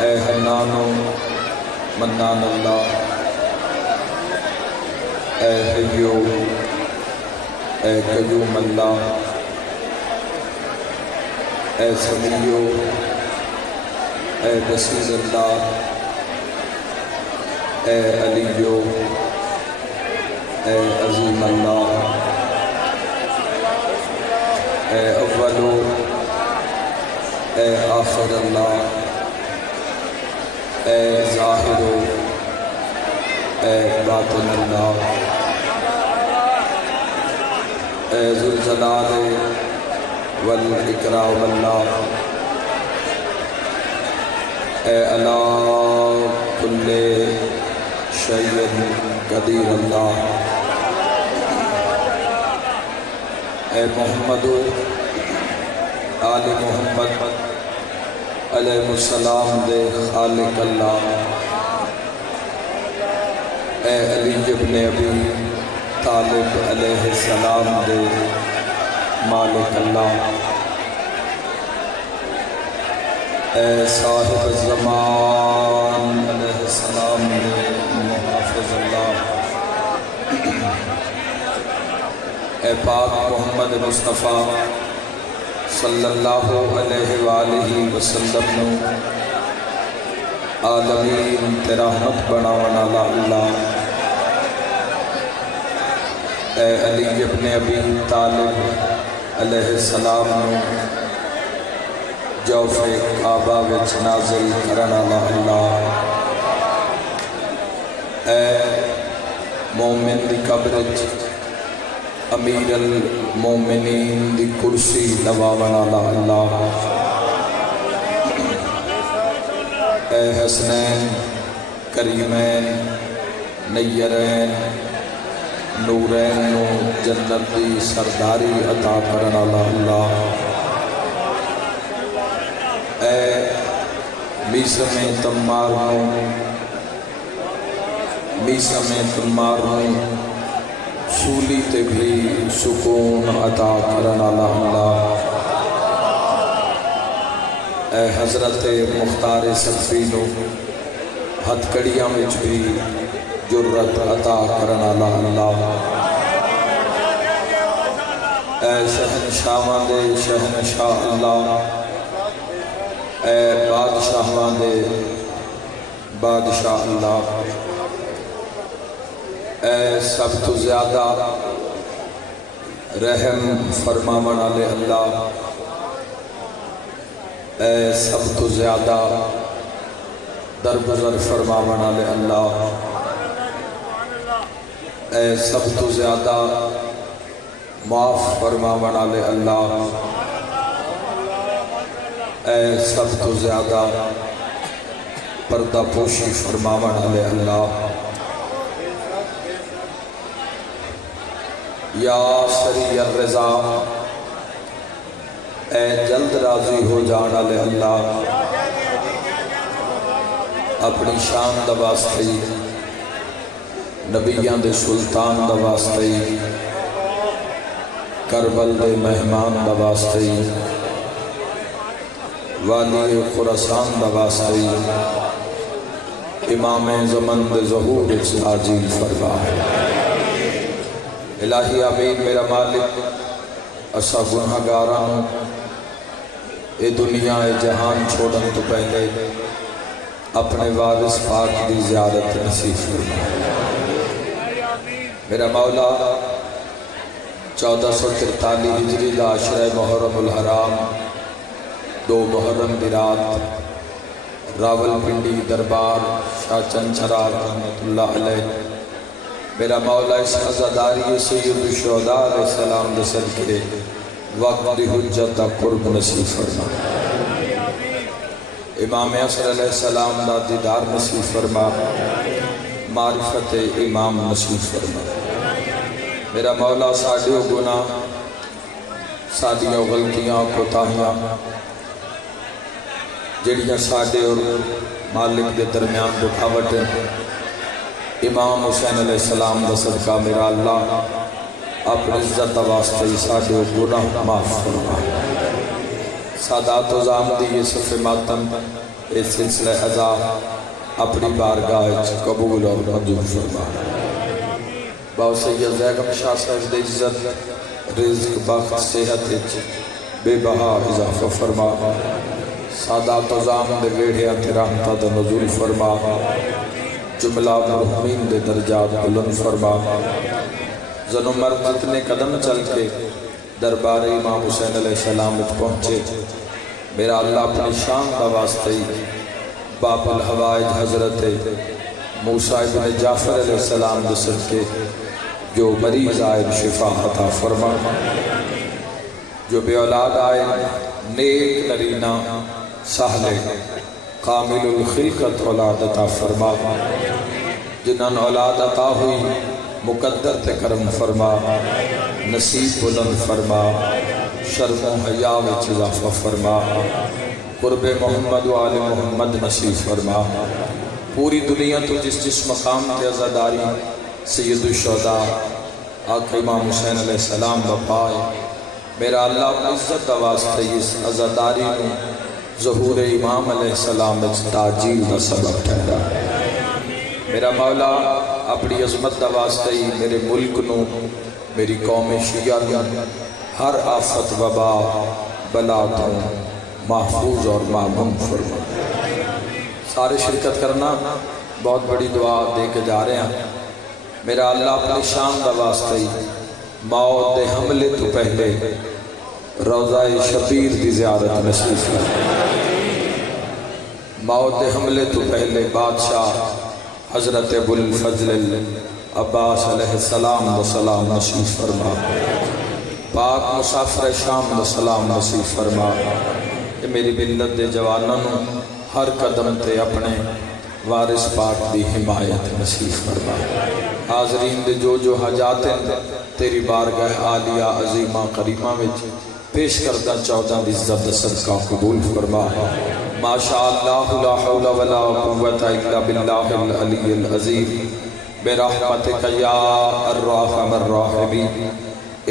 اے حنان و منان اللہ، اے حیو اے قیوم اللہ، اے سمیع اے بصیر اللہ، اے علیو اے عظیم اللہ، اے اولو اے آخر اللہ، اے ظاہر اے باطن اللہ، اے ذو الجلال والاکرام اللہ، اے علی کل شیء قدیر اللہ، اے محمد آل محمد علیہ السلام دے خالق اللہ، اے علی ابن ابی طالب علیہ السلام دے مالک اللہ، اے صاحب الزمان علیہ السلام دے محافظ اللہ، اے پاک محمد مصطفیٰ صلی اللہ علیہ وآلہ وسلم نو عالمین تے رحمت بناون والا اللہ، اے علی ابن ابی طالب علیہ السلام نو جوف کعبہ وچ نازل کرن والا اللہ، اے مومن دی قبر وچ امیر المومنین دی کرسی نواون والا اللہ، اے حسنین کریمین نیرین نورین نو جنت دی سرداری عطا کرن والا اللہ، اے میسم تمار نو سولی تے بھی سکون عطا کرن والا اللہ، اے حضرت مختار صفی نو ہتھ کڑیاں وچ بھی جرت عطا کرن والا اللہ، اے شہنشاہاں دے شہنشاہ اللہ، اے بادشاہاں دے بادشاہ اللہ، اے سب تو زیادہ رحم فرماون والے اللہ، اے سب تو زیادہ درگزر فرماون والے اللہ، اے سب تو زیادہ معاف فرماون والے اللہ، اے سب تو زیادہ پردہ پوشی فرماون والے اللہ، یا سری الرضا اے جلد راضی ہو جان والے اللہ، اپنی شان دا واسطے نبیاں دے سلطان دا واسطے کربل دے مہمان دا واسطے والی خراسان دا واسطے امام زمن دے ظہور عاجل فرما، الہی آمین۔ میرا مالک اسا گناہگاراں اے دنیا اے جہان چھوڑن تو پہلے اپنے وارث پاک دی زیارت نصیب فرما۔ میرا مولا 1443 ہجری دا عشرہ محرم الحرام 2 محرم دی رات راول پنڈی دربار شاہ چند چراغ رحمت اللہ علیہ میرا مولا اس عزاداری سید الشہداء علیہ السلام دے صدقے وقت دی حجت قرب نصیب فرما، امام عصر علیہ السلام دا دیدار نصیب فرما، معرفت امام نصیب فرما۔ میرا مولا ساڑھیوں گناہ ساڑھیوں غلطیاں کوتاہیاں جڑیاں ساڑھے اور مالک دے درمیان رکاوٹ امام حسین علیہ السلام دا صدقہ میرا اللہ اپنی عزت واسطے ساڑھے گناہ معاف فرما، سادات و زامدی یہ صف ماتم یہ سلسلہ عزا اپنی بارگاہ قبول اور منظور فرما۔ باو سید زیگم شاہ صاحب دے عزت رزق بخت صحت بے بہا اضافہ فرما۔ سادات و زامد ویڑھیا ترامتا دا نزول فرما۔ جملہ مرحومین دے درجات بلند فرما۔ زن و مرد اتنے قدم چل کے دربار امام حسین علیہ السلام پہنچے، میرا اللہ اپنی شان کا واسطے باپ الحوائج حضرت موسیٰ ابن جعفر علیہ السلام دسر کے جو مریض آئے شفا عطا فرما، جو بے اولاد آئے نیک نرینہ سہلے کامل الخلقت اولاد عطا فرما، جنہاں اولاد عطا ہوئی مقدر تے کرم فرما، نصیب بلند فرما، شرم و حیا وچ اضافہ فرما، قرب محمد و آل محمد نصیب فرما۔ پوری دنیا تو جس جس مقام کے عزاداری سید الشہداء آقا امام حسین علیہ السلام بپائے، میرا اللہ اپنی عزت دا واسطے اس عزاداری میں ظہور امام علیہ السلام تاجیل دا سبب ٹھہرا۔ میرا مولا اپنی عظمت دا واسطے میرے ملک نو، میری قوم شیعہ نو ہر آفت وبا بلا تو محفوظ اور معمون فرما۔ سارے شرکت کرنا، بہت بڑی دعا دے کے جا رہے ہیں۔ میرا اللہ اپنی شان دا واسطے موت دے حملے تو پہلے روضہ شبیر دی زیارت نصیب فرما۔ موت دے حملے تو پہلے بادشاہ حضرت ابو الفضل عباس علیہ السلام و سلام نصیب فرما۔ پاک مسافر شام و سلام نصیب فرما۔ کہ میری ملت دے جوانوں ہر قدم تے اپنے وارث پاک دی حمایت نصیب فرما۔ حاضرین دے جو حاجات تیری بارگاہ عالیہ عظیمہ کریمہ وچ پیش کردہ 14 دی عزت صدقہ قبول فرما۔ ماشاءاللہ لا حول ولا قوت الا باللہ العلی العظیم برحمتک یا الرحم الراحمین۔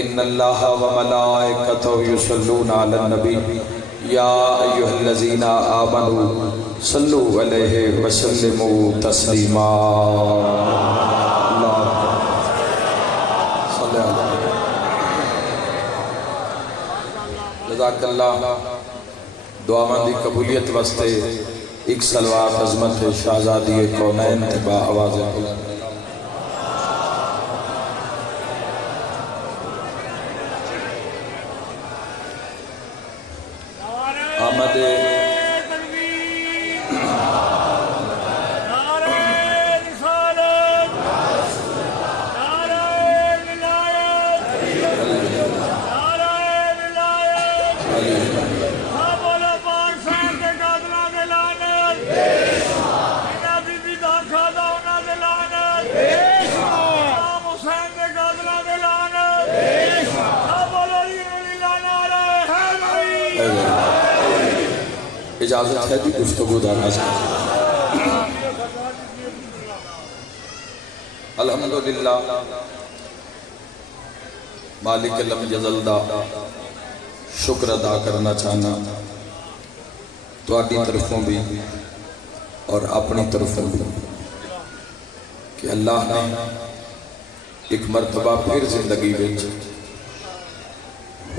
ان اللہ و ملائکتہ یصلون علی النبی یا ایہا الذین آمنوا صلو علیہ وسلموا تسلیما۔ جزاک اللہ۔ دعا مندی قبولیت واسطے ایک صلوات عظمت شہزادی کونین تبا آواز بلند۔ آمد اجازت ہے کہ گفتگو دانا چاہتا۔ الحمدللہ مالک لم یزل دا شکر ادا کرنا چاہنا تو آدھی طرفوں بھی اور اپنی طرفوں بھی کہ اللہ نے ایک مرتبہ پھر زندگی وچ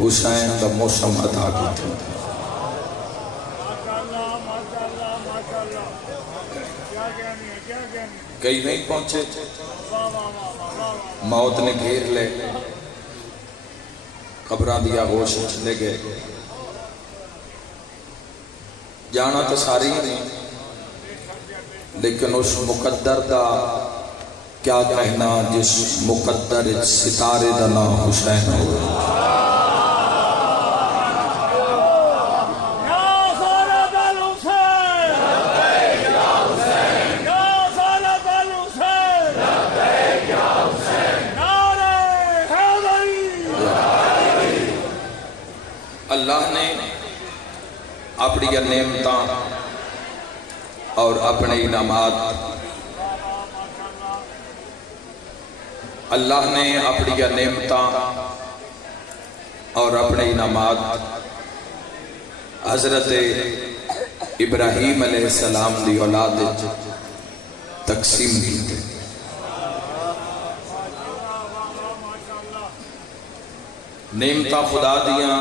حسین دا موسم عطا کیتا۔ کئی نہیں پہنچے، موت نے گھیر لے، قبران دیا گوش لے گئے، جانا تو ساری نہیں، لیکن اس مقدر دا کیا کہنا جس مقدر ستارے دا نام حسین ہو۔ اللہ نے اپنی نعمتاں اور اپنے انعامات، اللہ نے اپنی نعمتاں اور اپنے انعامات حضرت ابراہیم علیہ السلام دی اولاد تقسیم کیتے. نعمتاں خدا دیاں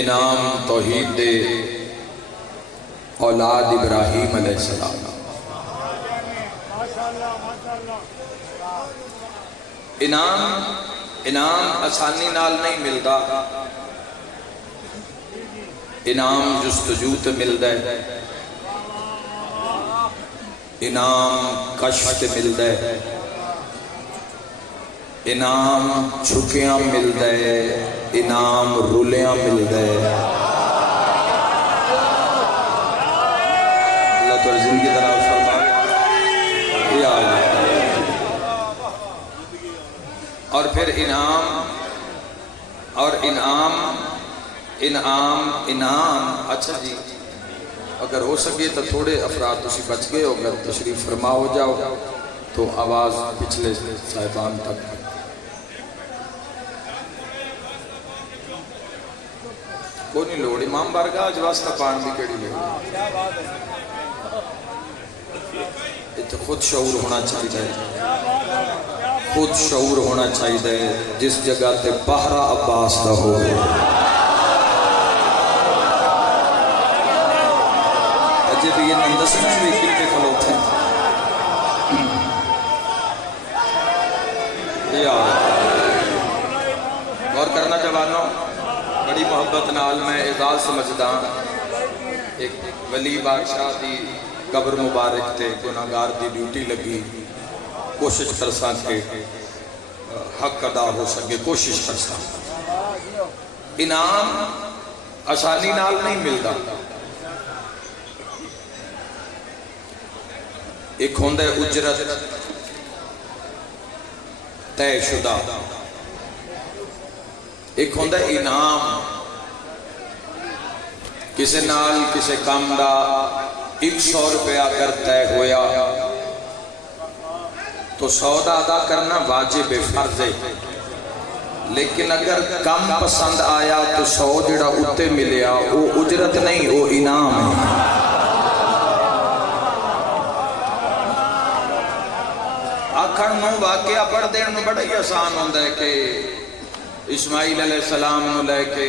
انعام توحید دے اولاد ابراہیم علیہ السلام. انعام آسانی نال نہیں ملدا، انعام جستجو تے ملدا ہے، انعام کشف تے ملدا ہے، انعام چھکیاں ملدا ہے، انعام رلیاں ملدا ہے. اللہ تو زندگی طرح فرمائے یہ آج. اور پھر انعام اچھا جی، اگر ہو سکے تو تھوڑے افراد تسی بچ گئے ہو، اگر تشریف فرما ہو جاؤ تو آواز پچھلے صاحبان تک. کوئی نہیں لوڑ امام بارگاہ اج واسطہ پان بھی کیڑی لے. اتنے خود شعور ہونا چاہیے، خود شعور ہونا چاہیے. جس جگہ تے پہرا عباس دا ہو اجے بھی یہ نندس میں بھی کتے کھلوتے ہیں. غور کرنا جوانوں، بڑی محبت نال میں اعزاز سمجھدا. ایک ولی بادشاہ دی قبر مبارک تے گناہگار دی ڈیوٹی لگی. کوشش کرساں کہ حق ادا ہو سکے، کوشش کرساں. انعام آسانی نال نہیں ملدا. ایک ہوندا ہے اجرت طے شدہ، ایک ہوندا ہے انعام. کسے نال کسے کام دا 100 روپیہ اگر طے ہویا تو 100 دا ادا کرنا واجب فرض ہے. لیکن اگر کم پسند آیا تو 100 جڑا اتے ملیا وہ اجرت نہیں، وہ انعام ہے. آکھن نو واقعہ پڑھ دین میں بڑا ہی آسان ہوندہ ہے کہ اسماعیل علیہ السلام نو لے کے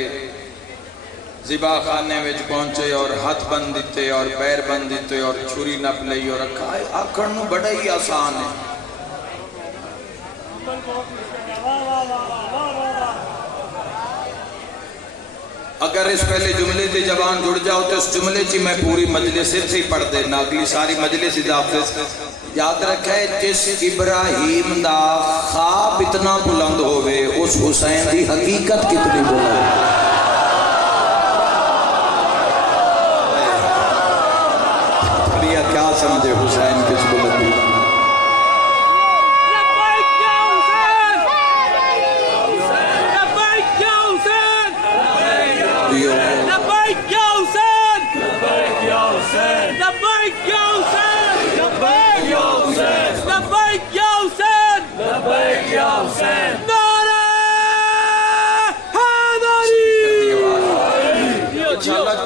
ذبح خانے وچ پہنچے اور ہاتھ بند دیتے اور پیر بند دیتے اور چھری نپ لئی اور رکھا ہے. آکھن نو بڑا ہی آسان ہے. اگر اس پہلے جملے تے زبان جڑ جاؤ تو اس جملے چی میں پوری مجلس سے ہی پڑھ دینا، اگلی ساری مجلس اضافت. یاد رکھے جس ابراہیم دا خواب اتنا بلند ہوئے اس حسین دی حقیقت کتنی بلند ہوئے. کیا سمجھے حسین کس بلندی.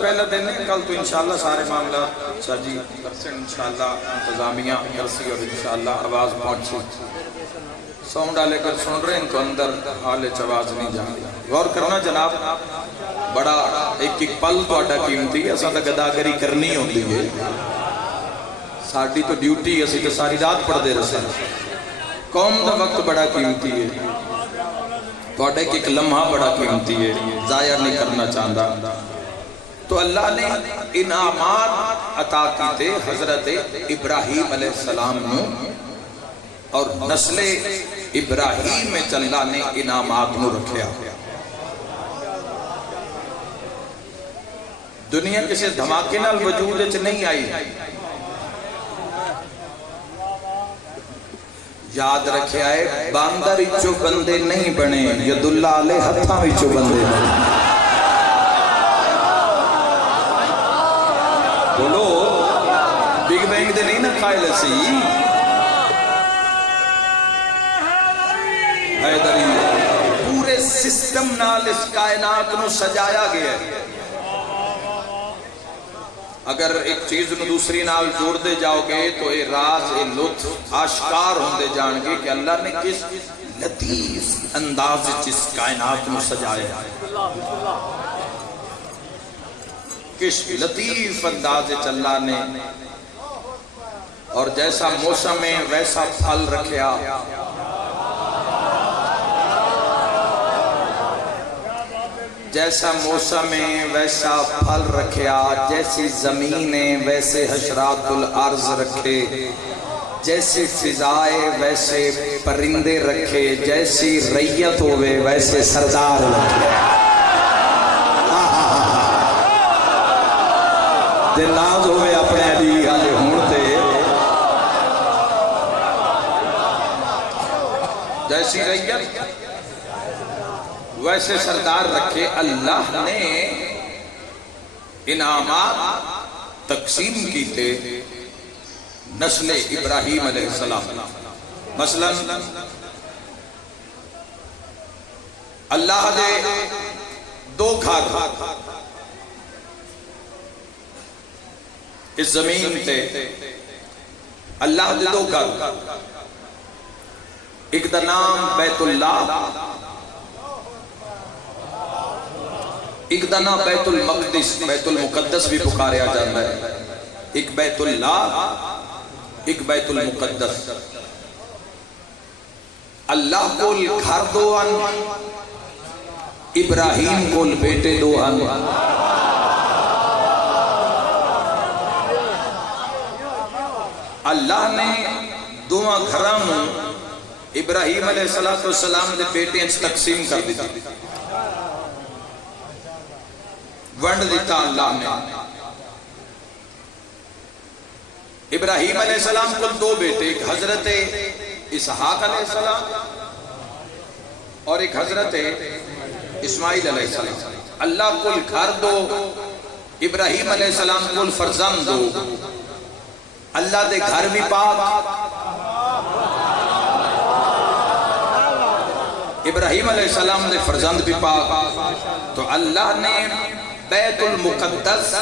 پہلا دن ہے، کل تو انشاءاللہ سارے معاملات سجی کرسن، انشاءاللہ انتظامیہ کرسی اور انشاءاللہ آواز پہنچی. ساؤنڈ ڈالے کر سن رہے ہیں تو اندر حال آواز نہیں جاتی. غور کرنا جناب، بڑا ایک پل تو اڈا قیمتی ہے. اساں تا گداگری کرنی ہوتی ہے، ساڑی تو ڈیوٹی اسی تو ساری رات پڑھ دے رسے. قوم دا وقت بڑا قیمتی ہے، تو اڈا ایک لمحہ بڑا قیمتی ہے، ضائع نہیں کرنا چاہتا. تو اللہ نے انعامات عطا کیتے حضرت ابراہیم علیہ السلام نو، اور نسل ابراہیم میں اللہ نے انعامات نو رکھیا. دنیا کسی دھماکے نال وجود وچ نہیں آئی. یاد رکھیا ہے باندر وچوں بندے نہیں بنے، ید اللہ علیہ ہتھاں وچوں بندے بنے. بولو بگ بینگ دے نہیں نہ قائل سی حیدری. پورے سسٹم نال اس کائنات نو سجایا گیا ہے. اگر ایک چیز نو دوسری نال جوڑ دے جاؤ گے تو اے راز اے لطف آشکار ہوں دے جان گے کہ اللہ نے کس لطیف انداز جس کائنات میں سجایا کس لطیف انداز اللہ نے اور جیسا موسم ہے ویسا پھل رکھیا جیسا موسم ہے ویسا پھل رکھیا جیسی زمین ہے ویسے حشرات الارض رکھے جیسی فضائے ویسے پرندے رکھے جیسی ریت ہوئے ویسے سردار رکھے دل ناز ہوئے اپنے علی گالے ہونتے جیسی ریت ویسے سردار رکھے اللہ نے انعامات تقسیم کی تھے نسل ابراہیم علیہ السلام مثلا اللہ دے دو گھر اس زمین تے اللہ دے دو گھر ایک دا نام بیت اللہ ایک دنا بیت المقدس بیت المقدس بھی پکاریا جاتا ہے ایک بیت اللہ ایک بیت المقدس اللہ کول گھر دو ان ابراہیم کول بیٹے دو ان اللہ نے دونوں گھراں ابراہیم علیہ السلام دے بیٹے انس تقسیم کر دیتا ونڈ دیتا اللہ نے ابراہیم علیہ السلام کل دو بیٹے ایک حضرت اسحاق علیہ السلام اور ایک حضرت اسماعیل علیہ السلام اللہ کل گھر دو ابراہیم علیہ السلام کل فرزند دو اللہ دے گھر بھی پاک ابراہیم علیہ السلام دے فرزند بھی پاک تو اللہ نے بیت المقدس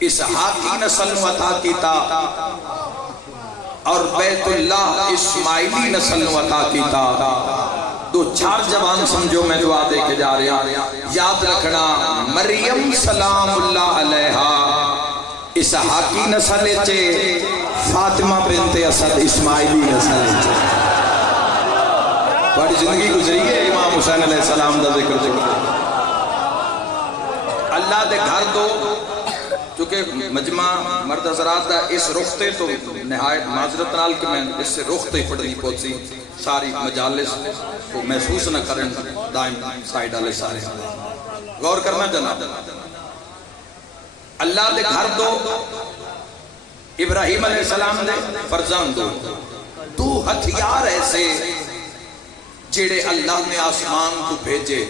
اسحاقی نسل نو عطا کیتا اور بیت اللہ اسماعیلی نسل نو عطا کیتا دو چار جوان سمجھو میں دعا دے کے جا رہا یاد رکھنا مریم سلام اللہ علیہا اسحاقی نسل چے فاطمہ بنت اسد اسماعیلی نسل چے بڑی زندگی گزری ہے امام حسین علیہ السلام دا ذکر اللہ دے گھر دو چونکہ مجمع مرد حضرات دا اس رختے تو نہایت معذرت نال کہ میں اس سے رختے پڑھنی پہنچی ساری مجالس کو محسوس نہ کریں دائم سائیڈ والے سارے غور کرنا جناب اللہ دے گھر دو ابراہیم علیہ السلام دے فرزند دو ہتھیار ایسے جڑے اللہ نے آسمان کو بھیجے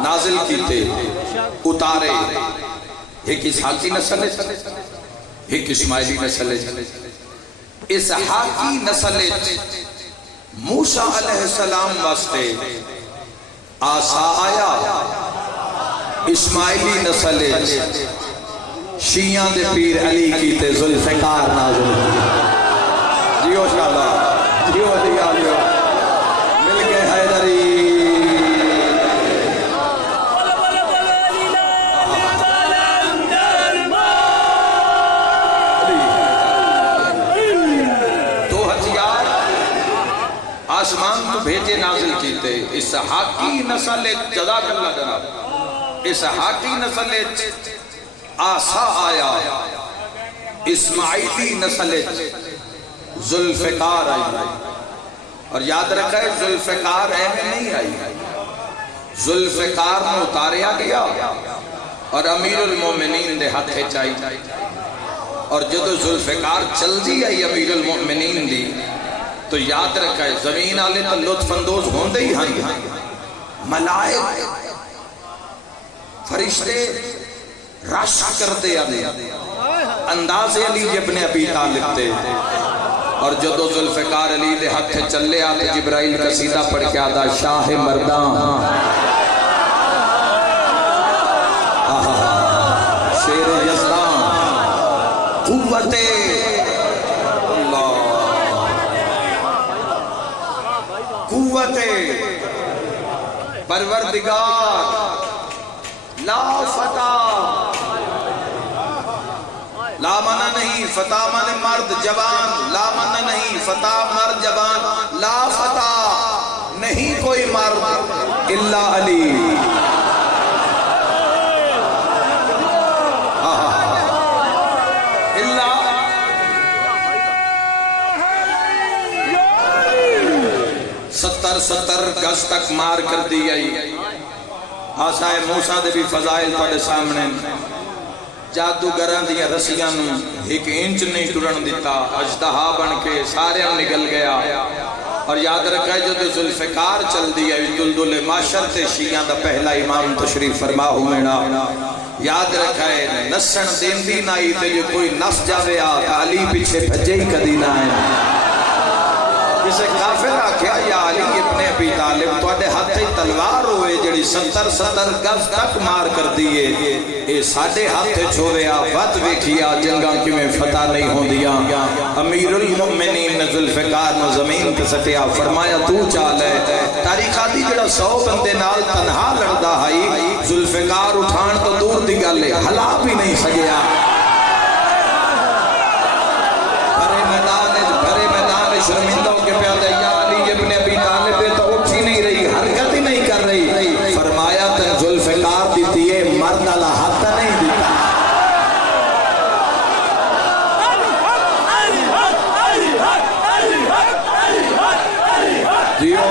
نازل کیتے اتارے ایک اسحاقی نسل ایک اسماعیلی نسل اسحاقی نسل موسیٰ علیہ السلام واسطے آسا آیا اسماعیلی نسل شیعہ دے پیر علی کیتے ذوالفقار نازل جیو شاءاللہ جیو دیا لیو مل گئے حیدری آسمان تو بھیجے نازل کیتے اسحاقی نسل جدا کرنا جناب اسحاقی نسل آسا آیا اسماعیلی نسل ذوالفقار آئی اور یاد رکھا ہے ذوالفقار ایویں نہیں آئی ذوالفقار میں اتاریا گیا اور امیر المومنین دے ہاتھے چائی اور جدو ذوالفقار چل دی آئی امیر المومنین دی تو یاد رکھا ہے زمین آلے تو لطف اندوز ہوندے ہی ہاں ملائک فرشتے رش کر دے آنے انداز علی ابن ابی طالب تے اور جدو ذوالفقار علی دے ہاتھ چلے آتے جبرائیل قصیدہ پڑھ کے آدھا شاہ مردان پروردگار لا فتح، لا مانا نہیں، فتح مانے مرد جوان، لا مانا نہیں، فتح مرد جوان، لا فتح نہیں کوئی مرد الا علی، الا 70 گز تک مار کر دی گئی۔ آسائے موسیٰ دے بھی فضائل پڑے سامنے، جادوگراں دیا رسیاں نو ایک انچ نہیں ٹرن دیتا، اجدہا بن کے سارے نگل گیا۔ اور یاد رکھا جو دے ذوالفقار چل دیا، دلدل معاشر تے شیعہ دا پہلا امام تشریف فرما ہوئینا۔ یاد رکھا ہے نسن دین دی نائی تے جو کوئی نس جاوے آتا علی پیچھے بھجے ہی کدی نہ ہے۔ جسے کافر آکھیا یا علی ابن ابی طالب تو اڈے ہاتھ تلوار ہوئے جڑی 70 گز تک مار کر دیئے، اے ساڑھے ہاتھ چھوڑیا ود ویکھیا جنگاں کی میں فتح نہیں ہوں دیا۔ امیر المؤمنین ذوالفقار نو زمین تے سٹیا، فرمایا تو چال ہے۔ تاریخ آدھی جڑا 100 بندے نال تنہا لڑدا ہائی، ذوالفقار اٹھان تو دور دی گلے ہلا بھی نہیں سگیا۔ شرمندوں کے پیادے یا علی ابن ابی طالب تو اٹھی نہیں رہی، حرکت ہی نہیں کر رہی۔ فرمایا تن ذوالفقار دیتی ہے مرد اللہ حد نہیں دیتا۔ جیو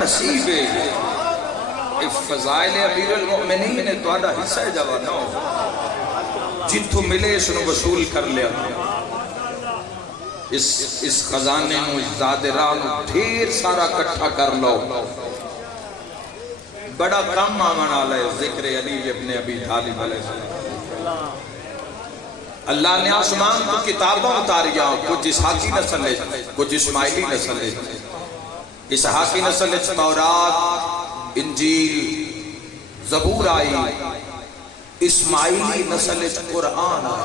نصیب ہے فضائل امیر المؤمنین نے توڑا حصہ جوانو جتھو ملے اس نے وصول کر لیا۔ اس خزانے میں زادران ڈھیر سارا کٹھا کر لو، بڑا کم آمن آلہ ذکر علی ابن ابی طالب علیہ السلام۔ اللہ نے آسمان کو کتابوں اتاریا، کچھ اسحاقی نسل ہے، کچھ اسماعیلی نسل ہے۔ اسحاقی نسل اچھ تورات، انجیل، زبور آئی، اسماعیلی نسل اچھ قرآن آئی۔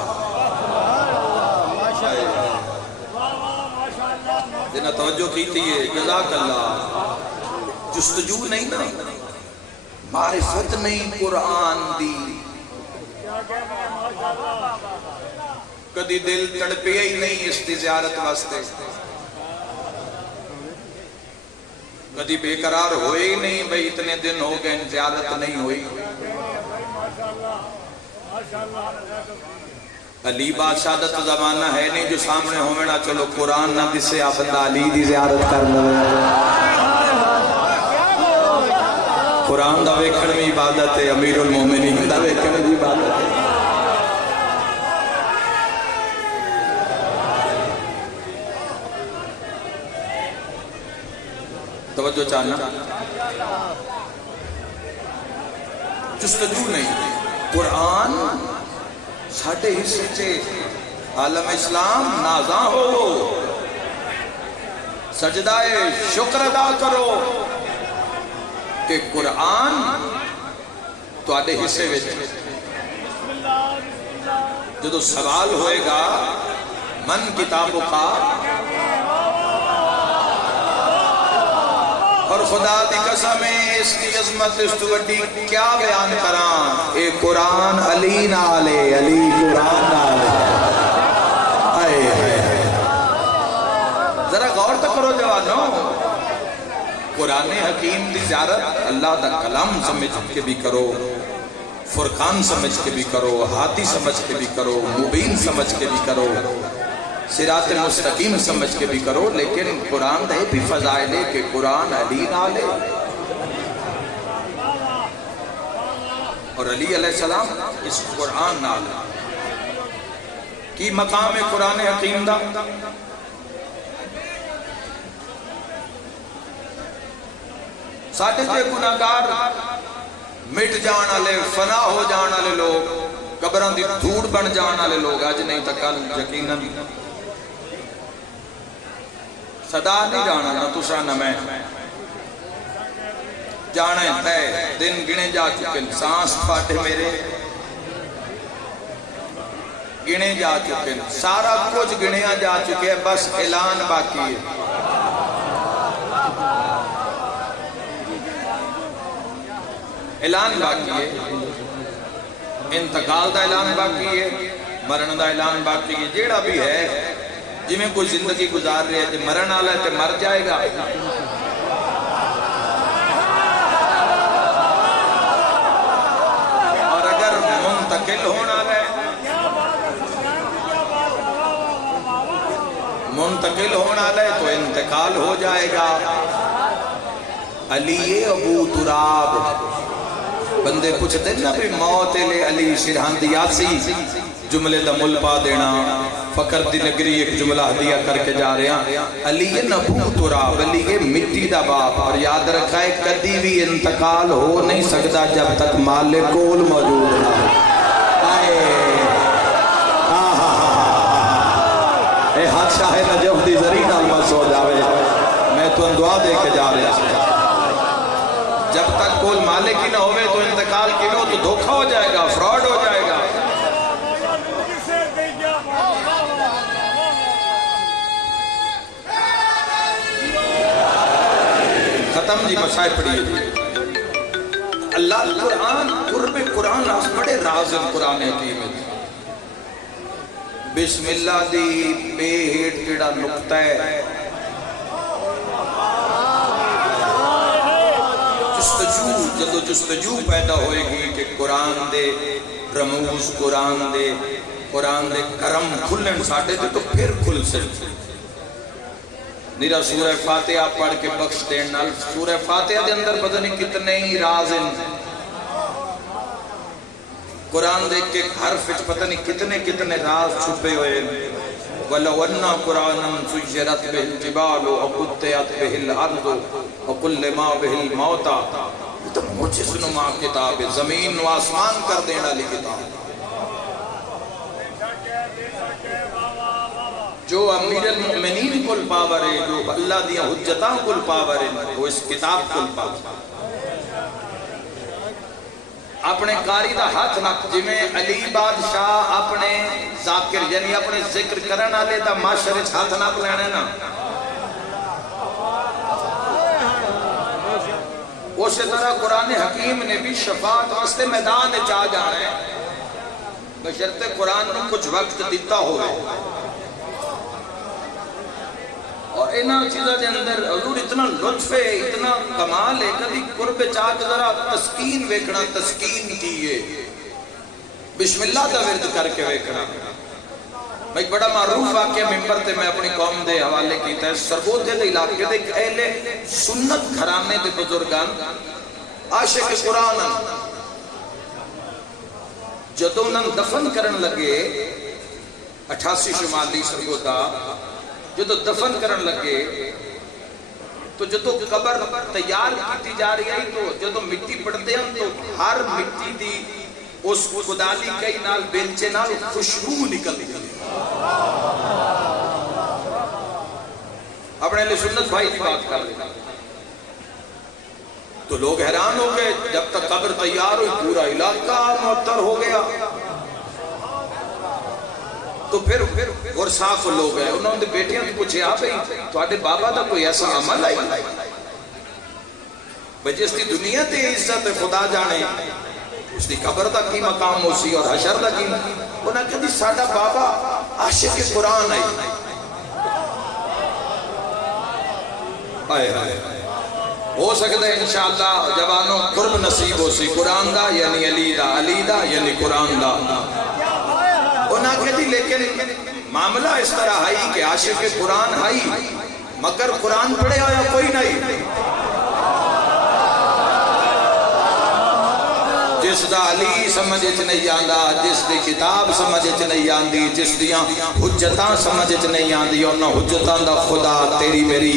جنہ توجہ کیتی ہے جزاک اللہ، جستجو نہیں نا، معرفت نہیں قرآن دی، کدی دل تڑپیا ہی نہیں اس دی زیارت واسطے، کدی بے قرار ہوئے ہی نہیں بھئی اتنے دن ہو گئے زیارت نہیں ہوئی۔ علی بادشاہت زمانہ ہے نہیں جو سامنے ہونا چلو قرآن نہ دسے آپ علی دی زیارت کر لو۔ قرآن دا ویکھن میں عبادت ہے، امیر المومنین دا ویکھن میں عبادت ہے۔ توجہ چاہنا جستجو نہیں، قرآن ساڑھے حصے چے عالم اسلام نازاں ہو، سجدہ شکر ادا کرو کہ قرآن تو آدھے حصے ویچے۔ جدو سوال ہوئے گا من کتابوں کا، اور خدا دی قسم ہے اس کی عظمت اس تو وڈی کیا بیان کران، اے قرآن علی نالے، علی قرآن نالے۔ ذرا غور تو کرو جوانو، قرآن حکیم دی زیارت اللہ دا کلام سمجھ کے بھی کرو، فرقان سمجھ کے بھی کرو، ہاتھی سمجھ کے بھی کرو، مبین سمجھ کے بھی کرو، صراط مستقیم سمجھ کے بھی کرو، لیکن قرآن دے بھی فضائل ہے کہ قرآن علی نالے، اور علی علیہ السلام اس قرآن نالے کی مقام قرآن حکیم دا۔ ساڑھے جے گناہگار مٹ جان والے، فنا ہو جان والے لوگ، قبران دی دھوڑ بن جان والے لوگ آج نہیں تکل یقیناً صدا نہیں جانا نہ تسا نہ میں، جانے تے دن گنے جا چکے سانس پاٹے میرے گنے جا چکے سارا کچھ گنیا جا چکے ہیں بس اعلان باقی ہے اعلان باقی ہے انتقال دا اعلان باقی ہے مرن دا اعلان باقی ہے جیڑا بھی ہے جی میں کوئی زندگی گزار رہے ہیں مرن آلہ ہے تو مر جائے گا اور اگر منتقل ہونا ہے منتقل ہونا ہے تو انتقال ہو جائے گا علی ابو تراب بندے پوچھتے نا بھی موت لے علی شرحندی آسی جملے دا مل پا دینا فقر دی نگری ایک جملہ ہدیہ کر کے جا رہے ہیں علی ابو تراب علی یہ مٹی دا باپ اور یاد رکھا ہے کدی بھی انتقال ہو نہیں سکتا جب تک مالک کول موجود نہ اے حادشاہ نجف دی ذریعہ نالمس ہو جاوے میں تو دعا دے کے جا رہا ہوں جب تک کول مالک ہی نہ ہوئے تو انتقال کی ہو تو دھوکہ ہو جائے گا فراڈ ہو جائے گا ختم جی مسائل پڑھیے اللہ قرآن قرب قرآن اس بڑے راز قرآن حکیم ہے بسم اللہ دی بے ہیٹ جڑا نقطہ ہے جدو جستجو پیدا ہوئے گی کہ قرآن دے رموز قرآن دے کرم کھلن ساڑھے دے تو پھر کھل سکتے نیرا سورہ فاتحہ پڑھ کے بخش دینا سورہ فاتحہ دے اندر پتہ نہیں کتنے ہی راز ہیں قرآن دے کے حرف پتہ نہیں کتنے راز چھپے ہوئے وَلَوْ أَنَّا قُرْآنًا سُجِّرَتْ بِهِ الْجِبَالُ وَقُطِّعَتْ بِهِ الْأَرْضُ وَكُلِّ مَا بِهِ الْمَوْتَى یہ تو معجز نما کتاب ہے زمین و آسمان کر دینا لی کتاب جو امیر المؤمنین کل پاور ہے جو اللہ دیا حجتاں کل پاور ہے وہ اس کتاب کل پاور ہے اپنے قاری دا ہاتھ نہ جی میں علی بادشاہ اپنے ذاکر یعنی اپنے ذکر کرنا لے دا معاشرے ہاتھ نہ لینے نا اسی طرح قرآن حکیم نے بھی شفاعت واسطے میدان چاہ جانا ہے بشرط قرآن نے کچھ وقت دیتا ہوئے اور اینا چیزہ دے اندر حضور اتنا لطف ہے اتنا کمال ہے کبھی قرب چاہ کے ذرا تسکین ویکھنا تسکین کیے بسم اللہ دا ورد کر کے ویکھنا میں ایک بڑا معروف واقعہ ممبر تے میں اپنی قوم دے حوالے کیتا ہے سرگودھے دے علاقے دے اہل سنت گھرانے دے بزرگان عاشق قرآن جدوں انہاں دفن کرن لگے 88 شمالی سرگودھا جدو دفن کرن لگے تو جدو قبر تیار کیتی جا رہی ہے تو جدو مٹی پڑتے ہیں تو ہر مٹی دی اس خدالی کئی نال بیلچے نال خوشبو نکل گئی اپنے لئے سنت بھائی کی بات کر لیں تو لوگ حیران ہو گئے جب تک قبر تیار ہوئی پورا علاقہ معطر ہو گیا تو پھر غرصاف لوگ ہیں انہوں نے بیٹیاں تو پوچھے آپ تو آٹے بابا دا کوئی ایسا عمل آئی بھئی جس دی دنیا تے عزت خدا جانے اس دی قبر دا کی مقام ہو سی اور حشر دا کی انہوں نے کہا دی ساڑھا بابا عاشق قرآن آئی آئے ہو سکتا ہے انشاءاللہ جوانوں قرب نصیب ہو سی قرآن دا یعنی علی دا یعنی قرآن دا انہاں کہتی لیکن معاملہ اس طرح ہے کہ عاشق قرآن ہے مگر قرآن پڑھے آیا کوئی نہیں جس دا علی سمجھت نہیں آندہ جس دی کتاب سمجھت نہیں آندی جس دیاں حجتاں سمجھت نہیں آندی اور نہ حجتاں دا خدا تیری میری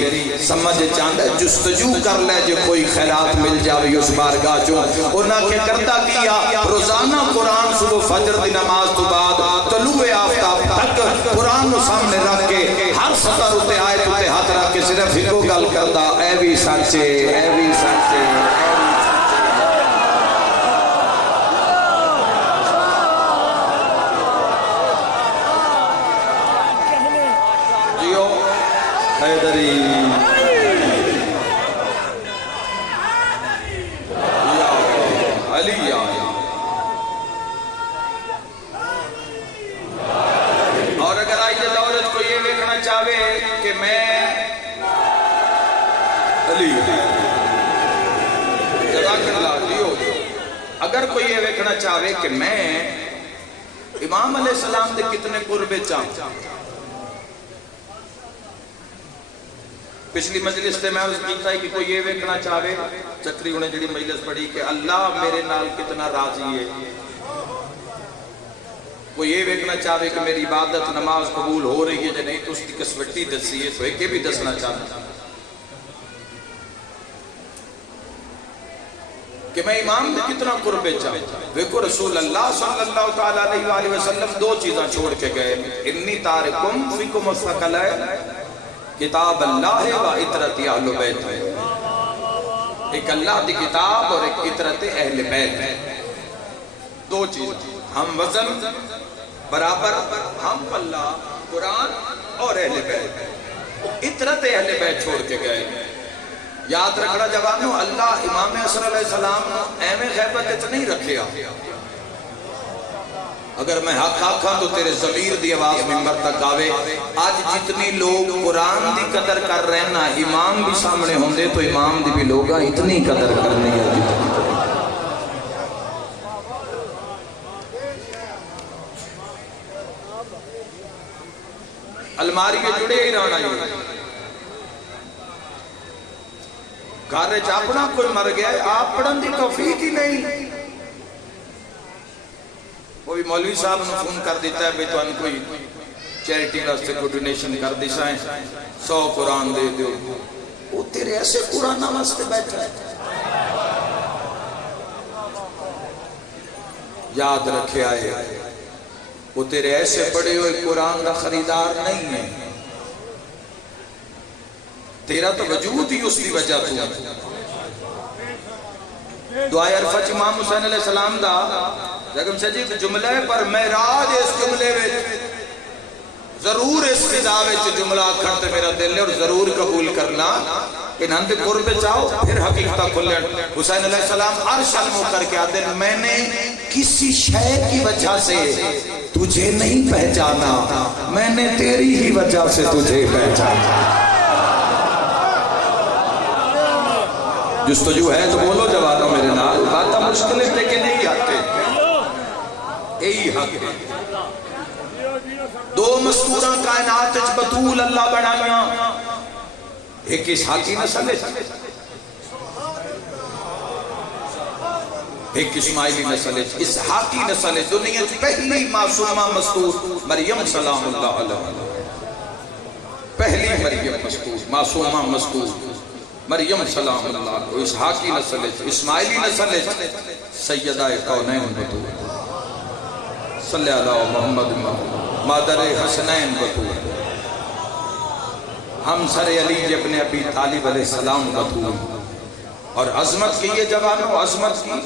سمجھ چاندہ جستجو کر لے جو کوئی خیرات مل جاوی اس بارگاہ جو انہاں کے کردہ کیا روزانہ قرآن صبح فجر دی نماز تو بعد طلوع آفتاب تک قرآن کو سامنے رکھ کے ہر سطر اتے آئے تو ہاتھ رکھ کے صرف ہی کو گل کر کردا اے بھی سچ اے بھی سچ جیو حیدری علی اور اگر آئی دولت کو یہ دیکھنا چاہے کہ میں علی جزاک اللہ دیو اگر کوئی یہ دیکھنا چاہے کہ میں امام علیہ السلام دے کتنے قربے چاہوں پچھلی مجلس سے میں اس کیتا ہے کہ کوئی یہ دیکھنا چاہے چکری انہیں جڑی مجلس پڑھی کہ اللہ میرے نال کتنا راضی ہے کوئی یہ دیکھنا چاہے کہ میری عبادت نماز قبول ہو رہی ہے جو نہیں تو اس کی کسوٹی دسی ہے تو ایک یہ بھی دسنا چاہتا کہ میں امام نے کتنا قربے چاہتا دیکھو رسول اللہ صلی اللہ تعالیٰ علیہ وآلہ وسلم دو چیزاں چھوڑ کے گئے انی تارکم فیکم الثقلین کتاب اللہ و عطرت اہل بیت ہے ایک اللہ دی کتاب اور ایک عطرت اہل بیت ہے دو چیز ہم وزن برابر ہم اللہ قرآن اور اہل بیت عطرت اہل بیت چھوڑ کے گئے یاد رکھنا جوانو اللہ امام حسن علیہ السلام اہم غیبت نہیں رکھے اگر میں حق آکھاں تو تیرے ضمیر دی آواز ممبر تک آوے آج جتنی لوگ قرآن دی قدر کر رہے ہیں نا امام بھی سامنے ہوں دے تو امام دی بھی لوگاں اتنی قدر کرنی ہے جتنی الماری کے جڑے ہی رہنا ہے گھر چاپنا کوئی مر گیا ہے آپ پڑھن دی توفیق ہی نہیں وہ بھی مولوی صاحب نے فون کر دیتا ہے بھئی تو ان کوئی چیریٹی واسطے کو ڈونیشن کر دی سائیں 100 قرآن دے دیو وہ تیرے ایسے قرآن واسطے بیٹھا ہے یاد رکھے آئے وہ تیرے ایسے پڑے ہوئے قرآن کا خریدار نہیں ہے تیرا تو وجود ہی اس کی وجہ تو دعائے عرفت امام حسین علیہ السلام دا جگم سجید جملے پر معراج اس جملے میں ضرور اس فضا میں جملہ کھڑتے میرا دل ہے اور ضرور قبول کرنا کہ نند قرب چاہو پھر حقیقتہ کھلن حسین علیہ السلام عرش علمو کر کے آدھے میں نے کسی شے کی وجہ سے تجھے نہیں پہچانا میں نے تیری ہی وجہ سے تجھے پہچانا جستجو ہے تو بولو جوانوں میرے نال باتاں مشکلیں لیکن نہیں آتے یہی حق ہے دو مستوراں کائنات بطول اللہ بنایا ایک اسحاقی نسل ہے ایک اسماعیلی نسل ہے اسحاقی نسل ہے دنیا پہلی معصومہ مستور مریم سلام اللہ علیہ پہلی مریم مستور معصومہ مستور مریم سلام اللہ کو اسحاقی نسل ہے اسماعیلی نسل ہے سیدہ کونین بطول صلی اللہ محمد مادر حسنین بطول ہم سر علی ابن ابی طالب علیہ السلام بطول اور عظمت کی یہ جوانوں عظمت کی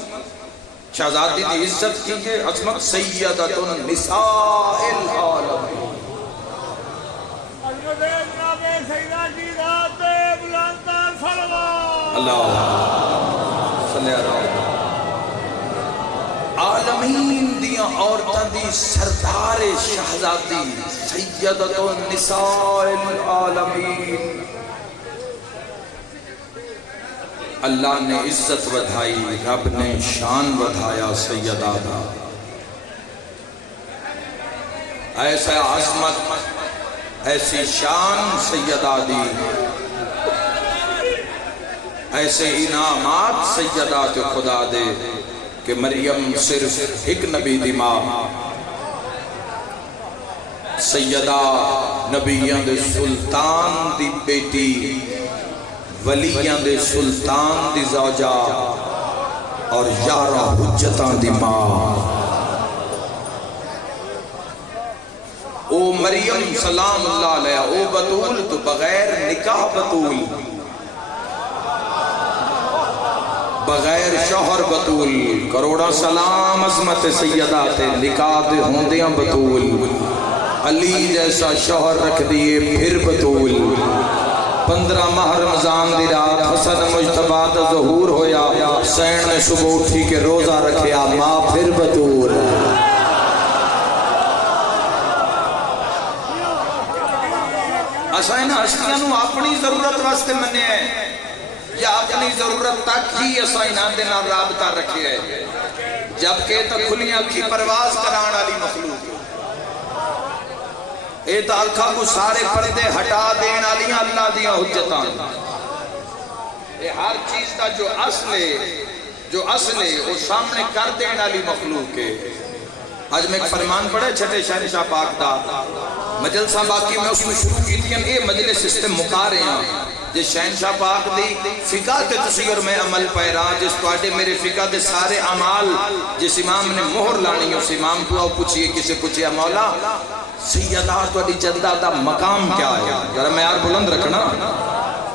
شہزادی دی عزت کی یہ عظمت سیدت النساء العالمین اللہ صلی اللہ عالمین دیاں عورتاں دی سردار شہزادی سیدت النساء العالمین اللہ نے عزت ودھائی رب نے شان ودھایا سیدہ دا ایسا عظمت ایسی شان سیدہ دی ایسے انعامات سیدات خدا دے کہ مریم صرف ایک نبی دی ماں سیدہ نبیان دے سلطان دی بیٹی ولیان دے سلطان دی زوجہ اور 11 حجتان دی ماں او مریم سلام اللہ علیہ او بطول تو بغیر نکاح بطول بغیر شوہر بطول کروڑا سلام عظمت سیدات نکاح ہوندیاں بطول علی جیسا شوہر رکھ دیے پھر بطول 15 ماہ رمضان دی رات حسن مجتبی دا ظہور ہویا حسین نے صبح اٹھی کے روزہ رکھیا ماں پھر بطول اسائیں ہستیاں نو اپنی ضرورت واسطے مننے ہیں یا اپنی ضرورت تک ہی اسائیں دے نال رابطہ رکھے ہے جبکہ تو کھلیاں کی پرواز کران والی مخلوق اے تا اکھاں کو سارے پردے ہٹا دین والیاں اللہ دیاں حجتاں اے ہر چیز دا جو اصل ہے وہ سامنے کر دین والی مخلوق ہے آج میں ایک فرمان پڑھے چھٹے شہنشاہ پاک دا مجلسہ باقی میں اس میں شروع کی تھی اے مجلس سسٹم مکا رہے ہیں جس شہنشاہ پاک دی فقہ تے تسی اور میں عمل پیرا جس توڑے میرے فقہ دے سارے عمال جس امام نے مہر لانی اس امام کو آؤ پوچھئے کسے پوچھئے مولا سیدہ توڑی جدہ دا مقام کیا ہے ذرا میں یار بلند رکھنا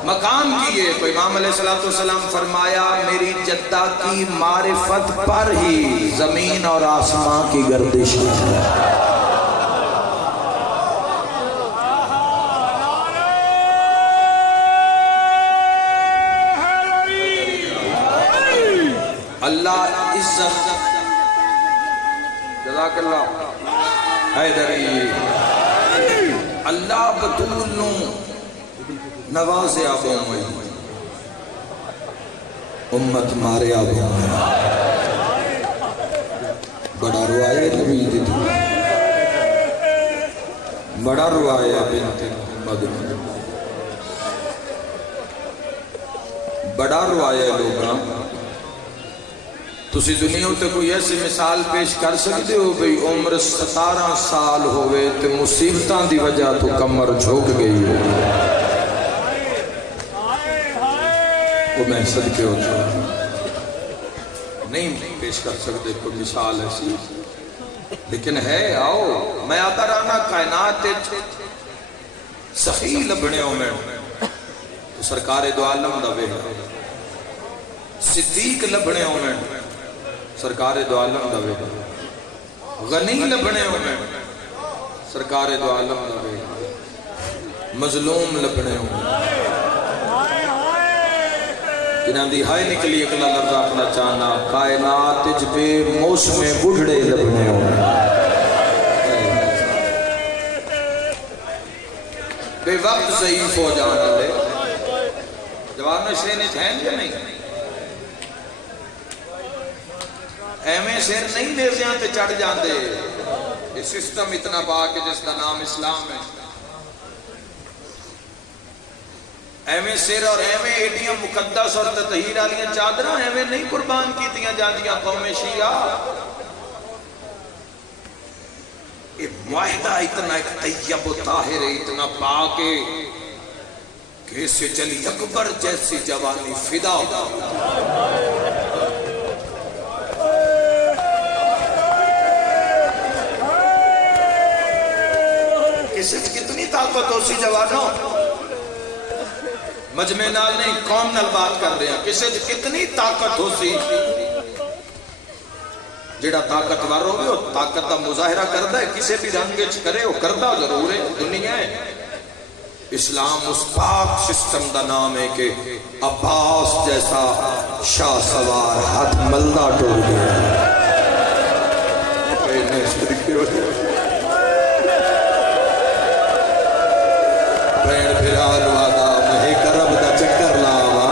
مقام کیے تو امام علیہ السلام فرمایا میری جدہ کی معرفت پر ہی زمین اور آسمان کی گردش ہے اللہ عزت جزاک اللہ حیدری اللہ بطول نو نوازے آبوں میں امت مارے آبوں میں بڑا روایہ نبی دی بڑا روایہ بنت محمد بڑا روایہ لوگاں تسی دنیا تے کوئی ایسی مثال پیش کر سکتے ہو بھئی عمر 17 سال ہوئے تے مصیبتاں دی وجہ تو کمر جھوک گئی ہو وہ میں صدقے ہوتا ہوں نہیں پیش کر سکتے کوئی مثال ایسی لیکن ہے آؤ میں آتا رہنا کائنات سخی لبنے ہوں میں تو سرکار دو عالم دا بے صدیق لبنے ہوں میں سرکار دو عالم دا بے غنی لبنے ہوں میں سرکار دو عالم دا بے مظلوم لبنے ہوں جنہاں دی ہائے نکلی اکلا لفظ اپنا چاہنا کائنات جبے موسم بڑھڑے لبنے ہوں بے وقت ضعیف ہو جانا لے جواب میں شہنش ہیں یا نہیں ایمیں شہر نہیں نیزیاں تے چڑھ جان دے یہ سسٹم اتنا باق ہے جس کا نام اسلام ہے ایمیں شہر اور ایمیں ایڈیاں مقدس اور تطہیر آلیاں چادرہ ایمیں نہیں قربان کی تیاں جاندیاں قوم شیعہ یہ معاہدہ اتنا ایک طیب و طاہر ہے اتنا پاک ہے کہ اس سے چلی اکبر جیسی جوانی فدا ہو کسی کتنی طاقت ہو سی جوانوں مجمع نال نہیں قوم نال بات کر رہے ہیں کسی کتنی طاقت ہو سی جڑا طاقتور ہوگی وہ طاقت کا مظاہرہ کرتا ہے کسی بھی رنگ کرے وہ کرتا ضرور ہے دنیا ہے اسلام اس پاک سسٹم دا نام ہے کہ عباس جیسا شاہ سوار ہاتھ ملنا ٹوڑ گیا پین پھران وادا میں کرب دا چکر لاوا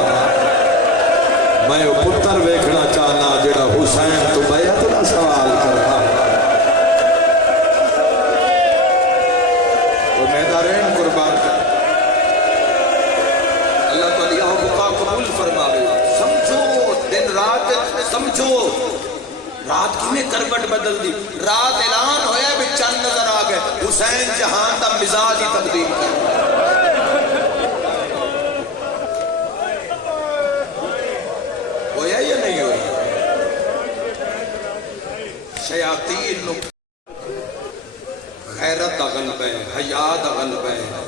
میں وہ پتر ویکھنا چاہنا جڑا حسین تو بیعت دا سوال کرتا وہ میدارین قربان کر اللہ تعالیٰ یہاں بقا قبول فرماوے سمجھو دن رات سمجھو رات کی میں کروٹ بدل دی رات اعلان ہویا بھی چند نظر آ گئے حسین جہان تا مزاج ہی تبدیل کر ہویا یا نہیں ہویا شیاطین غیرت دا غلبہ ہے حیاء دا غلبہ ہے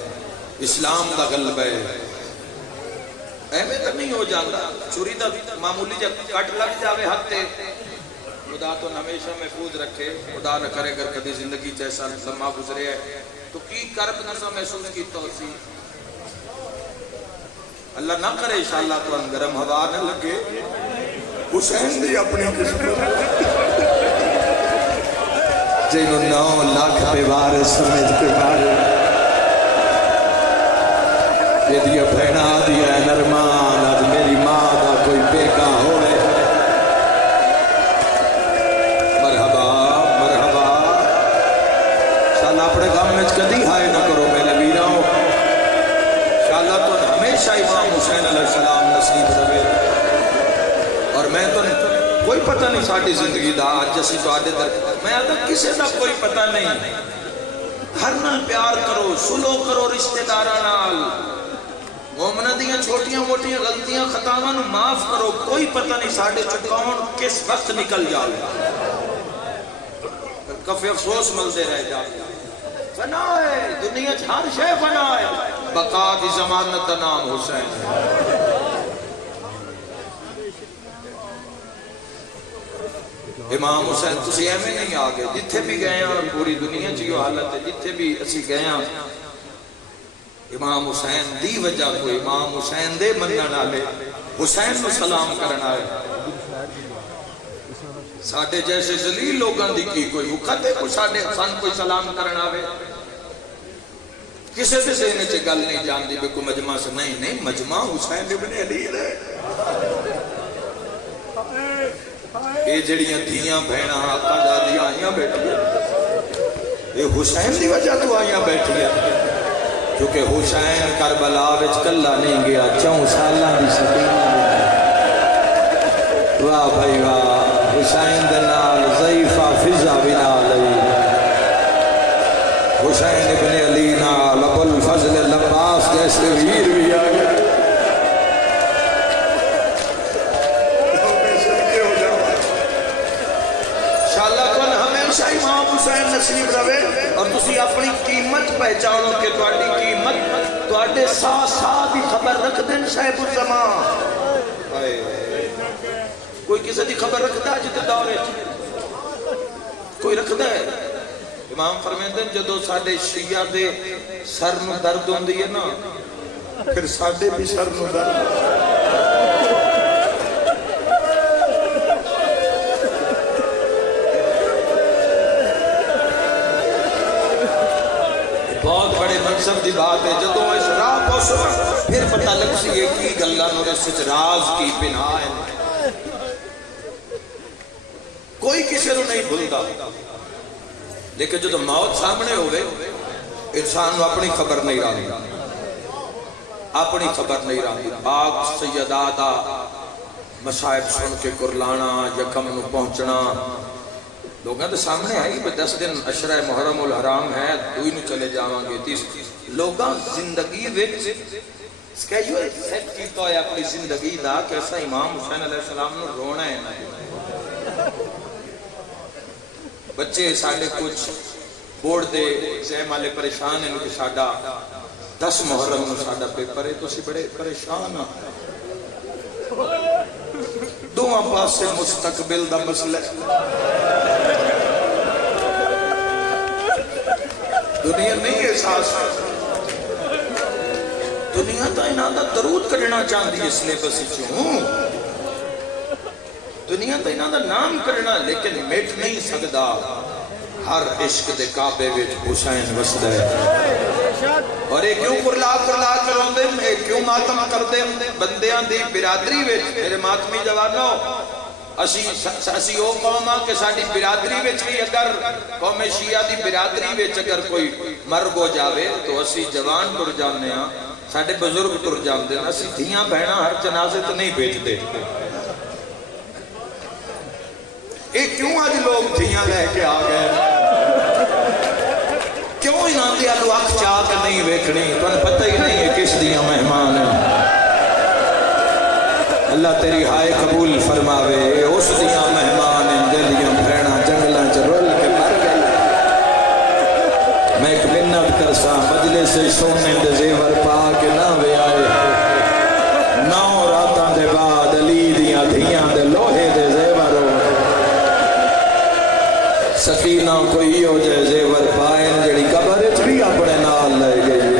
اسلام دا غلبہ ہے ایویں تو نہیں ہو جاتا چوری دا معمولی جب کٹ لگ جاوے ہاتھ تے خدا تو ہمیشہ محفوظ رکھے خدا نہ کرے اگر کبھی زندگی جیسا لمحہ گزرے ہے تو کی کرب نسا محسوس کی توسی اللہ نہ کرے انشاءاللہ تو گرم ہوا نہ لگے حسین دی اپنی قسمت جنہوں 9 لاکھ پہ وارث سمجھ کے وارث یہ دیا بھینا دیا نرمان آج میری ماں دا کوئی بیگا ہوئے مرحبا مرحبا شاءاللہ اپنے غم میں کدی ہائے نہ کرو میرے ویراؤں شاءاللہ تو ہمیشہ امام حسین علیہ السلام نصیب رہے اور میں تو کوئی پتہ نہیں ساڑھی زندگی دا آج جیسی تو آدھے در میں آدھا کسے دا کوئی پتہ نہیں ہر نال پیار کرو سلو کرو رشتہ دارہ نال مومنہ دیاں چھوٹیاں موٹیاں غلطیاں خطاواں معاف کرو کوئی پتہ نہیں ساڑھے چکاؤں کس وقت نکل جاؤ کفی افسوس ملتے رہ جاؤ فنا ہے دنیا ہر شے فنا ہے بقا دی ضمانت نام حسین امام حسین تسی ایمیں نہیں آگے جتھے بھی گئے ہیں اور پوری دنیا چیو حالت ہے جتھے بھی اسی گئے ہیں امام حسین دی وجہ کو امام حسین دے منن والے حسین کو سلام کرنا ہے ساڈے جیسے ذلیل لوگاں دی کی کوئی وقت ہے کوئی ساڈے سن کوئی سلام کرنا ہے کسے سے ذہن چ گل نہیں جان دی بے کوئی مجمع سے نہیں مجمع حسین ابن علی ہے یہ جڑیاں دھیاں بہناں آقا دادیاں آئیاں بیٹھی یہ حسین دی وجہ تو آئیاں بیٹھی ہے کیونکہ حسین کربلا وچ کلا نہیں گیا 4 سالاں دی سکینہ واہ بھائی واہ حسین دے نال ضعیفہ فضا بنا لئی حسین ابن علی نال ابو الفضل العباس جیسے ویر بھی آئے امام حسین نصیب رہے اور تسی اپنی قیمت پہچانو کہ تواڈی قیمت تواڈے ساتھ ساتھ ہی خبر رکھ دیں صاحب الزمان کوئی کسی دی خبر رکھتا ہے جتے دورے کوئی رکھتا ہے امام فرمیندے جدو ساڈے شیعہ دے سر نو درد ہوندی ہے نا پھر ساڈے بھی سر نو درد بہت بڑے منصب دی بات ہے جدو اس راہ پہنچو پھر پتہ لگ سی ہے کی گلہ نور سچ راز کی بنا ہے کوئی کسی رو نہیں بھولتا لیکن جدو موت سامنے ہوئے انسان اپنی خبر نہیں رہی اپنی خبر نہیں رہی آگ سیدادہ مصائب سن کے کرلانا یکم نو پہنچنا لوگاں تو سامنے آئی 10 دن عشرہ محرم الحرام ہے دوئی نو چلے جاواں گے لوگاں زندگی وچ سکیجول سیٹ کیتا ہے اپنی زندگی دا کیسا امام حسین علیہ السلام نو رونا ہے بچے ساڑھے کچھ بورڈ دے ایگزام والے پریشان ہیں کہ ساڑھا 10 محرم نو ساڑھا پیپر ہے تو اسی بڑے پریشان ہیں دونوں پاس سے مستقبل دا مسئلہ دنیا نہیں احساس دنیا تا انہاں دا درود کرنا چاہتی اس لئے بسی چوں دنیا تا انہاں دا نام کرنا لیکن مٹ نہیں سکدا ہر عشق دے کعبے وچ حسین وسدا ہے اور ایک کیوں کرلا کروں دے ایک کیوں ماتم کر دے بندیاں دی برادری وچ میرے ماتمی جوانوں اسی او قوم کہ ساڑی برادری وچ بھی اگر قوم شیعہ دی برادری وچ اگر کوئی مرگ ہو جاوے تو اسی جوان ٹر جانے ہیں ساڑے بزرگ ٹر جاندے ہیں اسی دھیاں بہنا ہر جنازے تو نہیں بھیج دے ایک کیوں آج لوگ دھیاں لے کے آ گئے کیوں انہاں دیا لو اکھ چاک نہیں ویکھنی تو انہیں پتہ ہی نہیں ہے کس دیا مہمان ہے اللہ تیری ہائے قبول فرماوے اس دیا مہمان ہیں دلیاں بھیڑا جنگلاں چرول کے مر گئی میں ایک منت کرسا مجلے سے سونے دے زیور پا کے نہ وے آئے نہ سکینہ کوئی ہو جائے زیور پائن جڑی قبر وچ بھی اپنے نال لے گئی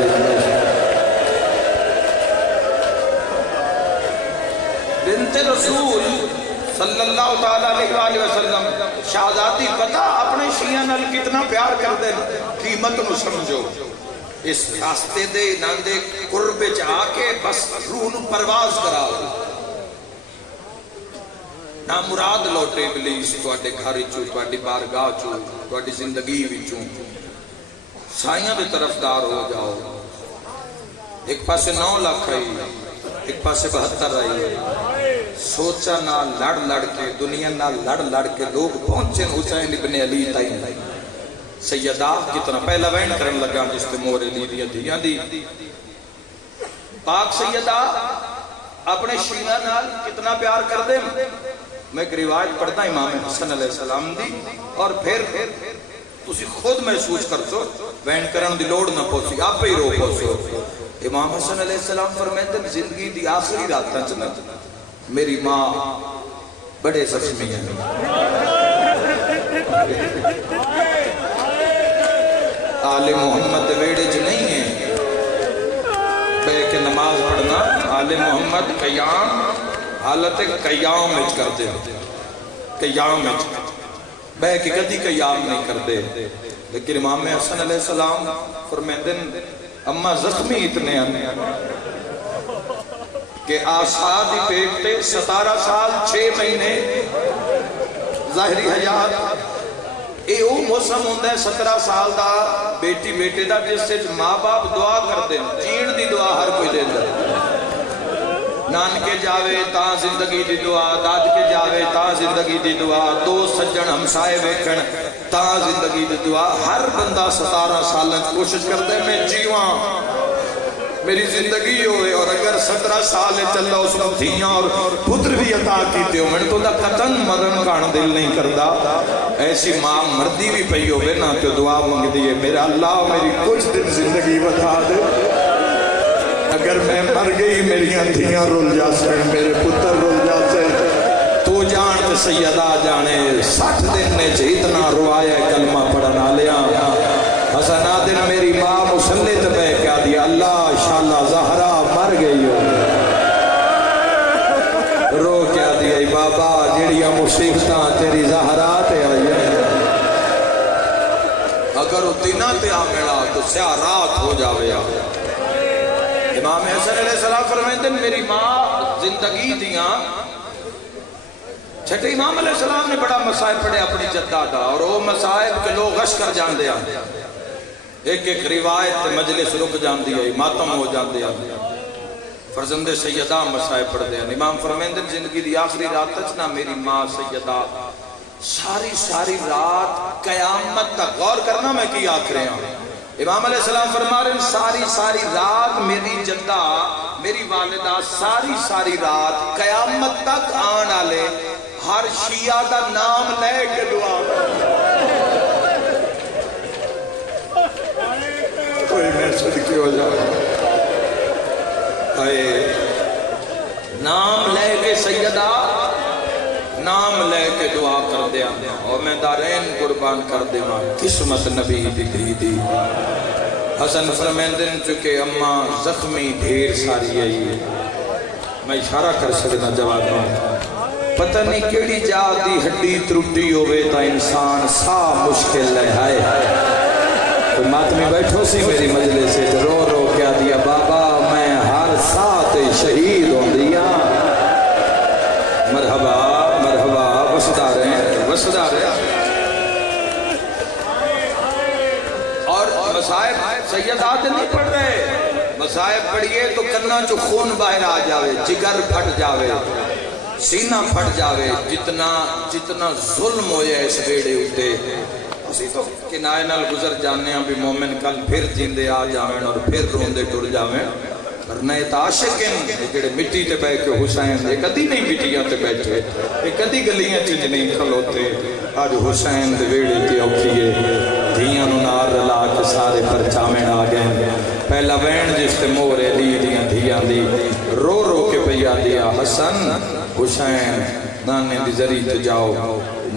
بنت رسول صلی اللہ تعالیٰ علیہ وسلم شہزادی پتہ اپنے شیعہ نال کتنا پیار کر دے قیمت نو سمجھو اس راستے دے ناندے قرب آ کے بس روح نو پرواز کرا نہ مراد لوٹے ابلیس تواڈے گھر چوں تواڈی بارگاہ چوں تواڈی زندگی وچوں سائیاں دے طرفدار ہو جاؤ ایک پاسے 9 لاکھ آئی ایک پاسے 72 آئی سوچا نہ لڑ کے دنیا نہ لڑ کے لوگ پہنچے حسین ابن علی تائیں سیدہ کتنا پہلا وین کرن لگا جس تے مور علی دیا دیا دی پاک سیدہ اپنے شیعہ نال کتنا پیار کر دے میں ایک روایت پڑھتا امام حسن علیہ السلام دی اور پھر تسی خود محسوس کر سو وین کرن دی لوڑ نہ پوسی آپ ہی رو پوسو امام حسن علیہ السلام فرمائتے ہیں زندگی دی آخری رات چنا میری ماں بڑے زخمی ہیں آل محمد ویڑے جو نہیں ہیں بے کے نماز پڑھنا آل محمد قیام حالت قیام میں کر دے قیام میں بے کے کدی قیام نہیں کر دے لیکن امام حسن علیہ السلام فرمائتے ہیں اماں زخمی اتنے آنے کہ آسادی پیکتے 17 سال 6 مہینے ظاہری حیات اے او موسم ہوندہ ہے 17 سال دا بیٹی بیٹے دا جس سے ماں باپ دعا کر دیں جین دی دعا ہر کوئی دے دے نان کے جاوے تاں زندگی دی دعا داد کے جاوے تاں زندگی دی دعا دوست سجن ہمسائے ویکھن تاں زندگی دی دعا ہر بندہ 17 سالیں کوشش کر دے میں جیواں میری زندگی ہوئے اور اگر 17 سال چلا اس کو دھیاں اور پتر بھی عطا کیتے ہو میں تو دا قطن مرن کان دل نہیں کردا ایسی ماں مردی بھی پئی ہوئے نا تو دعا مانگ دیئے میرا اللہ میری کچھ دن زندگی بتا دے اگر میں مر گئی میری دھیاں رول جاسے میرے پتر رول جاسے تو جان سیدہ جانے 60 دن نے اتنا روایا کلمہ پڑھنا لیا حسن آدن میری ماں مسلط میں کیا دیا اللہ شاءاللہ زہرا مر گئی ہو رو کیا دیا بابا جڑیاں مصیبتاں تیری زہرا تے آئی اگر وہ دنہ تے آمڑا تو سیاہ رات ہو جاوے امام حسن علیہ السلام فرمائتے ہیں میری ماں زندگی دیاں چھٹے امام علیہ السلام نے بڑا مسائب پڑھے اپنی جدہ دا اور وہ مسائب کے لوگ غش کر جان دیا ایک ایک روایت مجلس رک جان دیا ماتم ہو جان دیا فرزند سیدہ مسائب پڑھ دیا امام فرمائتے ہیں زندگی دی آخری رات تچنا میری ماں سیدہ ساری رات قیامت تک غور کرنا میں کی آخر ہیں امام علیہ السلام فرما رہے ہیں ساری رات میری جدہ میری والدہ ساری رات قیامت تک آن آلے ہر شیعہ دا نام لے کے دعا کوئی میں صدقی ہو جائے نام لے کے سیدہ نام لے کے دعا کر دیا اور میں دارین قربان کر دیا قسمت نبی دی دی حسن فرمیندن چکے اماں زخمی ڈھیر ساری آئی میں اشارہ کر سکتا جواب ہوں پتہ نہیں کیڑی جا دی ہڈی ترٹی ہوئے تا انسان سا مشکل ہے ہائے کوئی ماتمی بیٹھو سی میری مجلے سے رو رو کیا دیا بابا میں ہر ساتھ شہید ہوں دیا مرحبا وسدار ہیں اور مسائب سیدات نہیں پڑھ رہے مسائب پڑھئے تو کرنا جو خون باہر آ جاوے جگر پھٹ جاوے سینہ پھٹ جاوے جتنا ظلم ہویا اس بیڑے ہوتے اسی تو کنائے نال گزر جانے ہیں بھی مومن کل پھر جیندے آ جاویں اور پھر روندے ٹر جاویں ورنہ یہ عاشقین جڑے مٹی تے بیٹھ کے حسین یہ کدی نہیں مٹیاں تے بیٹھے یہ کدی گلیاں چنج نہیں کھلوتے آج حسین دے ویڑے تے اوکھیے دھیاں نو نار رلا کے سارے پرچامیں آ گئے پہلا وین جس تے مور علی دیاں دھیاں دی رو کے پیا دیا حسن حسین نانے دی ذریعہ تے جاؤ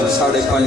5.5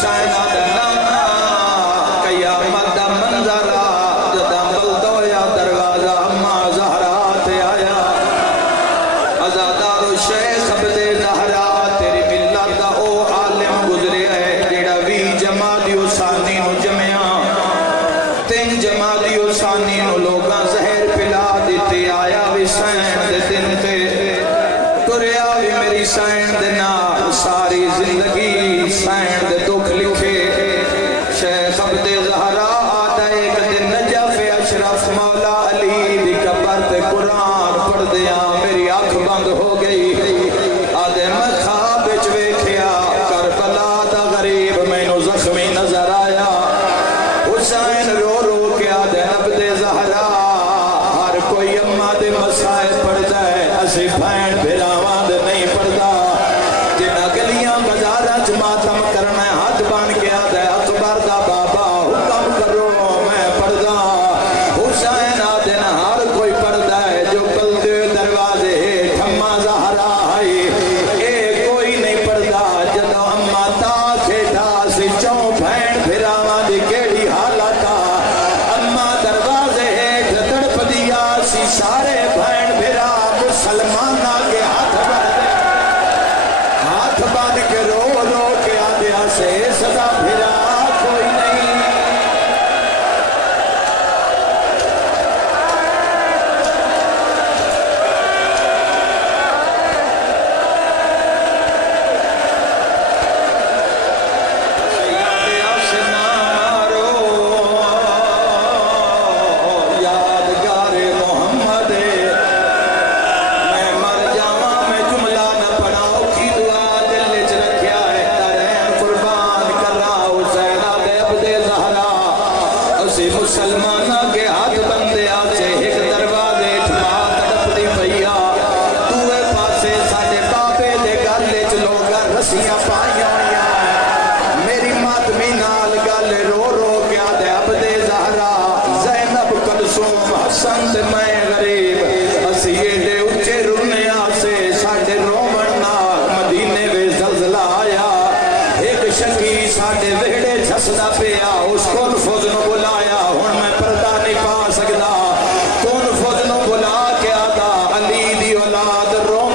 حسین آدھنا قیامت دا منظرہ جدا بلدو یا دروازہ اما زہرا تے آیا ازادار و شیخ عبد زہرا تیری ملت دا او عالم گزرے ہے جیڑا وی جمادی و ثانی نو جمعیاں تین جمادی و ثانی نو لوگاں زہر پلا دیتے آیا وی سین دے دن تے تریا وی میری سین دے نال ساری زندگی سین دے دکھ لکھے شیخ عبد زہرا آتا ایک دن نجف اشرف مولا علی دی قبر تے قرآن پڑھ دیا میری آنکھ بند ہو گئی آدھے میں خواب وچ ویکھیا کربلا دا غریب مینوں زخمی نظر آیا حسین رو رو کے آدھے عبد زہرا ہر کوئی اماں دے مسائل پڑھدا ہے اسی بھین بھراواں دے نہیں پڑھدا جنہاں گلیاں بازاراں چ ماتم کرنا ہے ہاتھ بن کے آدھے اکبر دا بابا حکم کرو میں پڑھدا حسین آدھے ہر کوئی پڑھدا ہے جو بلدے دروازے ٹھما زہرا ہے اے کوئی نہیں پڑھدا جدوں اماں تا کھیڈا سی چوں بھین بھراواں دی کیڑی حالت اماں دروازے ہیٹھ تڑپ دیا سی سارے بھین بھرا مسلمان آگے ہاتھ باندھ کے رو رو کے آدھیا سے صدا بھرا کوئی نہیں آدھیا سے نہ مارو یادگار محمد میں مر جاواں میں جملہ نہ پڑھاؤ کی دعا دل وچ رکھیا ہے ترین قربان کرا حسین آدھے عبد زہرا اسی مسلماناں کے ہاتھ بندے آسے ایک دروازے ٹھما تڑپ دی پئیا دوے پاسے ساڈے بابے دے گھر وچ لوگاں رسیاں پائیاں ہوئیاں میری ماتمی نال گل رو رو کے آدھے عبد زہرا زینب کلثوم حسن تے میں غریب اسی ایڈے اچے رونے آسے ساڈے رومن نال مدینے وے زلزلہ آیا ایک شکی ساڈے ویڑے چھسدا پیا اس کون فوج نو بلایا ہن میں پردہ نہیں پا سکدا کون فوج نو بلا کے آدا علی دی اولاد رو